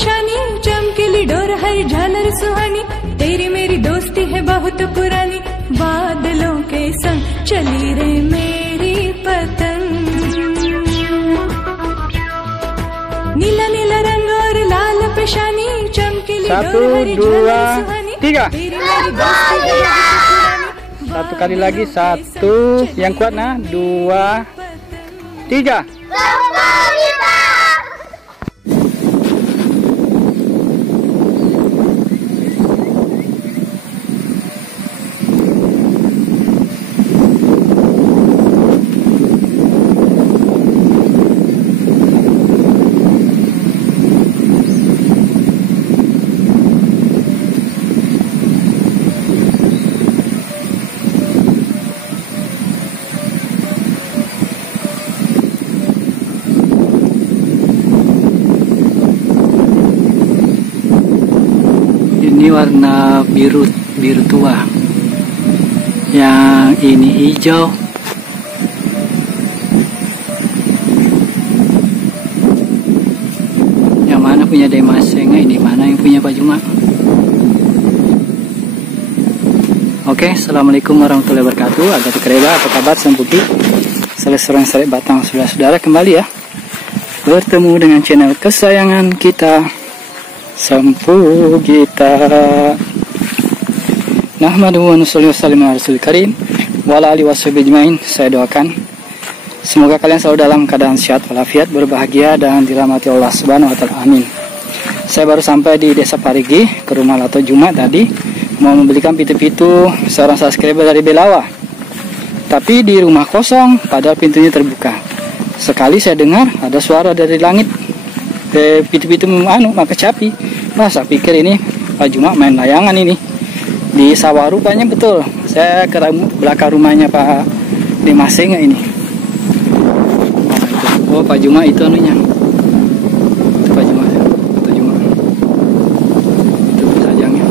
पेशानी, चमकीली डोर हरी झालर सुहानी, तेरी मेरी दोस्ती है बहुत पुरानी, बादलों के संग चली रे मेरी पतंग। नीला नीला रंग और लाल पेशानी, चमकीली डोर हरी झालर सुहानी, tiga. तेरी मेरी दोस्ती है बहुत पुरानी। Satu kali lagi, satu, yang kuat nah, 2, 3. Ini warna biru tua, yang ini hijau, yang mana punya Demaseng, ini mana yang punya Pak Juma. Oke, assalamualaikum warahmatullahi wabarakatuh. Agak kereba, apa kabar Sampuki? Seorang sore batang saudara-saudara kembali ya, bertemu dengan channel kesayangan kita, Sampu kita. Nahmadu wa nusalli wa sallim ala rasul karim wa ala alihi washabihi ajmain. Saya doakan semoga kalian selalu dalam keadaan sehat walafiat, berbahagia dan dirahmati Allah Subhanahu wa taala. Amin. Saya baru sampai di Desa Parigi, ke rumah Lato Juma tadi, mau membelikan pitu-pitu seorang subscriber dari Belawa. Tapi di rumah kosong, padahal pintunya terbuka. Sekali saya dengar ada suara dari langit, pitu-pitu maka capi. Wah, saya pikir ini Pak Juma main layangan ini di sawah. Rupanya betul, saya ke belakang rumahnya Pak Demaseng ini. Oh, Pak Juma itu anunya, itu Pak Juma, Pak Juma itu sajangnya.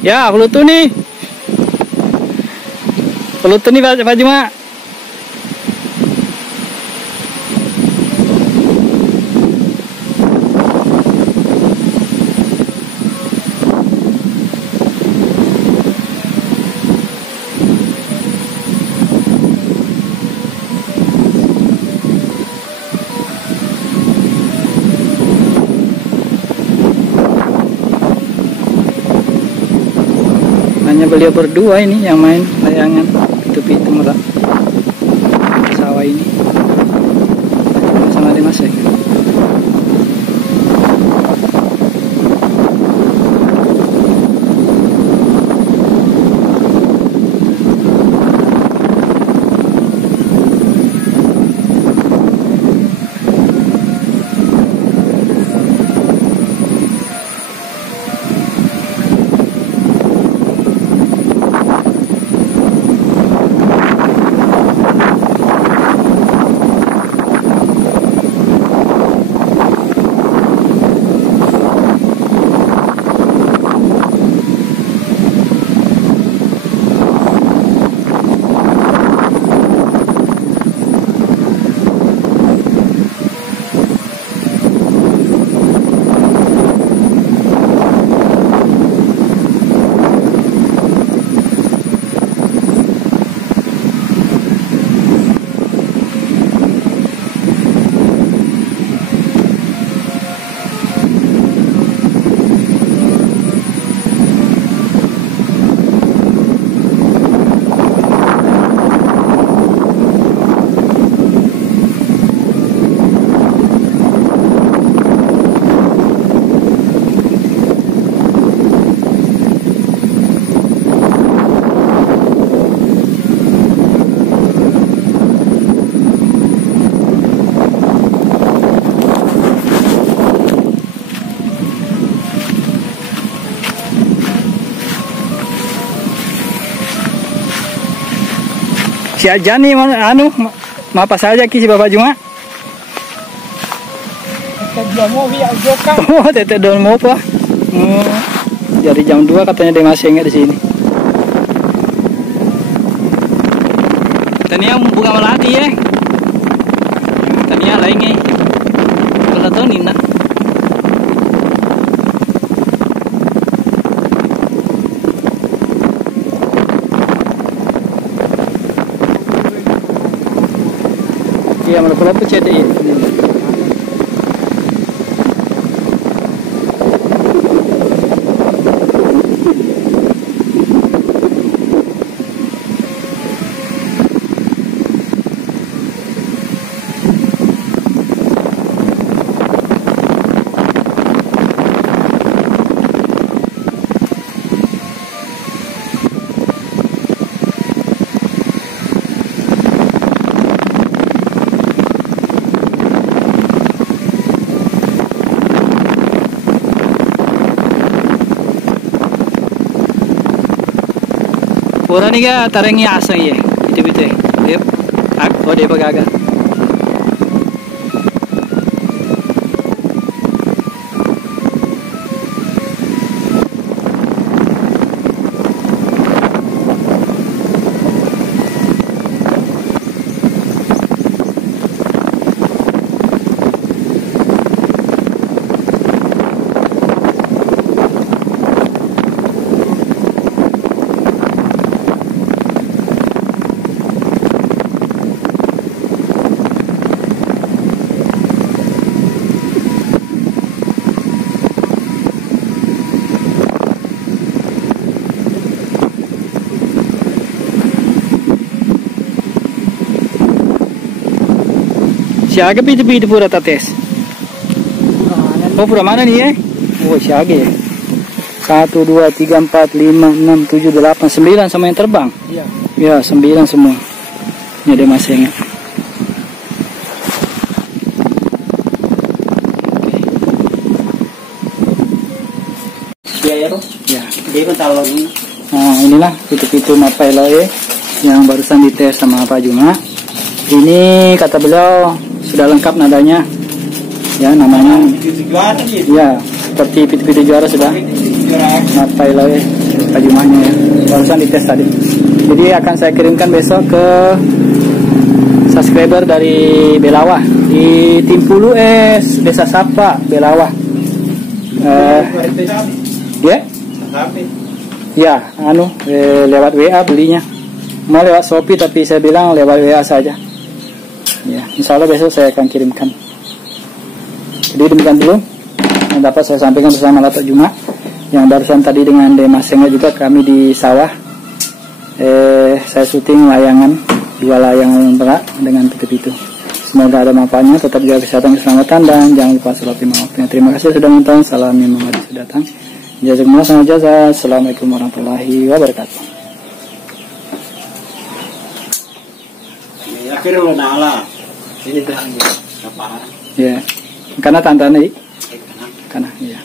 Ya, pelutu nih Pak Juma. Hanya beliau berdua ini yang main layangan pitu-pitu merak sawah ini sama Demaseng. Si Ajani anu apa saja ki si Bapak Juma? Oh, tete don mau apa? Jadi jam 2 katanya dia masih ingat di sini. Tania buka melati ya. Tania lainnya. Kalau tahu Nina. Iya, mana pula cete ya. Pura nih ga tarengnya asa ya, itu dia, oh dia bagaga. Siaga pitu pura tates. Oh pura mana nih ya? Oh siaga ya. 1, 2, 3, 4, 5, 6, 7, 8, 9 sama yang terbang. Iya. Ya 9 semua. Ini ada masih ingat. Ya. Ya. Dia mentalon ini. Nah inilah pitu-pitu Mapeloe yang barusan dites sama Pak Juma. Ini kata beliau sudah lengkap nadanya, ya namanya. Ya seperti pitu-pitu juara sudah. Mapeloe Pak Jumanya ya. Barusan dites tadi. Jadi akan saya kirimkan besok ke subscriber dari Belawah di Timpulu Desa Sapa Belawah. Ya? Ya, lewat WA belinya. Mau lewat Shopee tapi saya bilang lewat WA saja. Ya, insya Allah besok saya akan kirimkan. Jadi demikian dulu yang dapat saya sampaikan bersama Lato Juma. Yang barusan tadi dengan Demasengnya juga kami di sawah. Saya syuting layangan, 2 layangan berat dengan pitu-pitu. Semoga ada manfaatnya, tetap jaga kesehatan keselamatan dan jangan lupa sholat 5 waktunya. Terima kasih sudah menonton. Salam Muhammad sudah datang. Jazakumullah sama jazaa. Assalamualaikum warahmatullahi wabarakatuh. Akhirnya lo nala. Ini dah apa? Ya, karena tantane. Karena ya.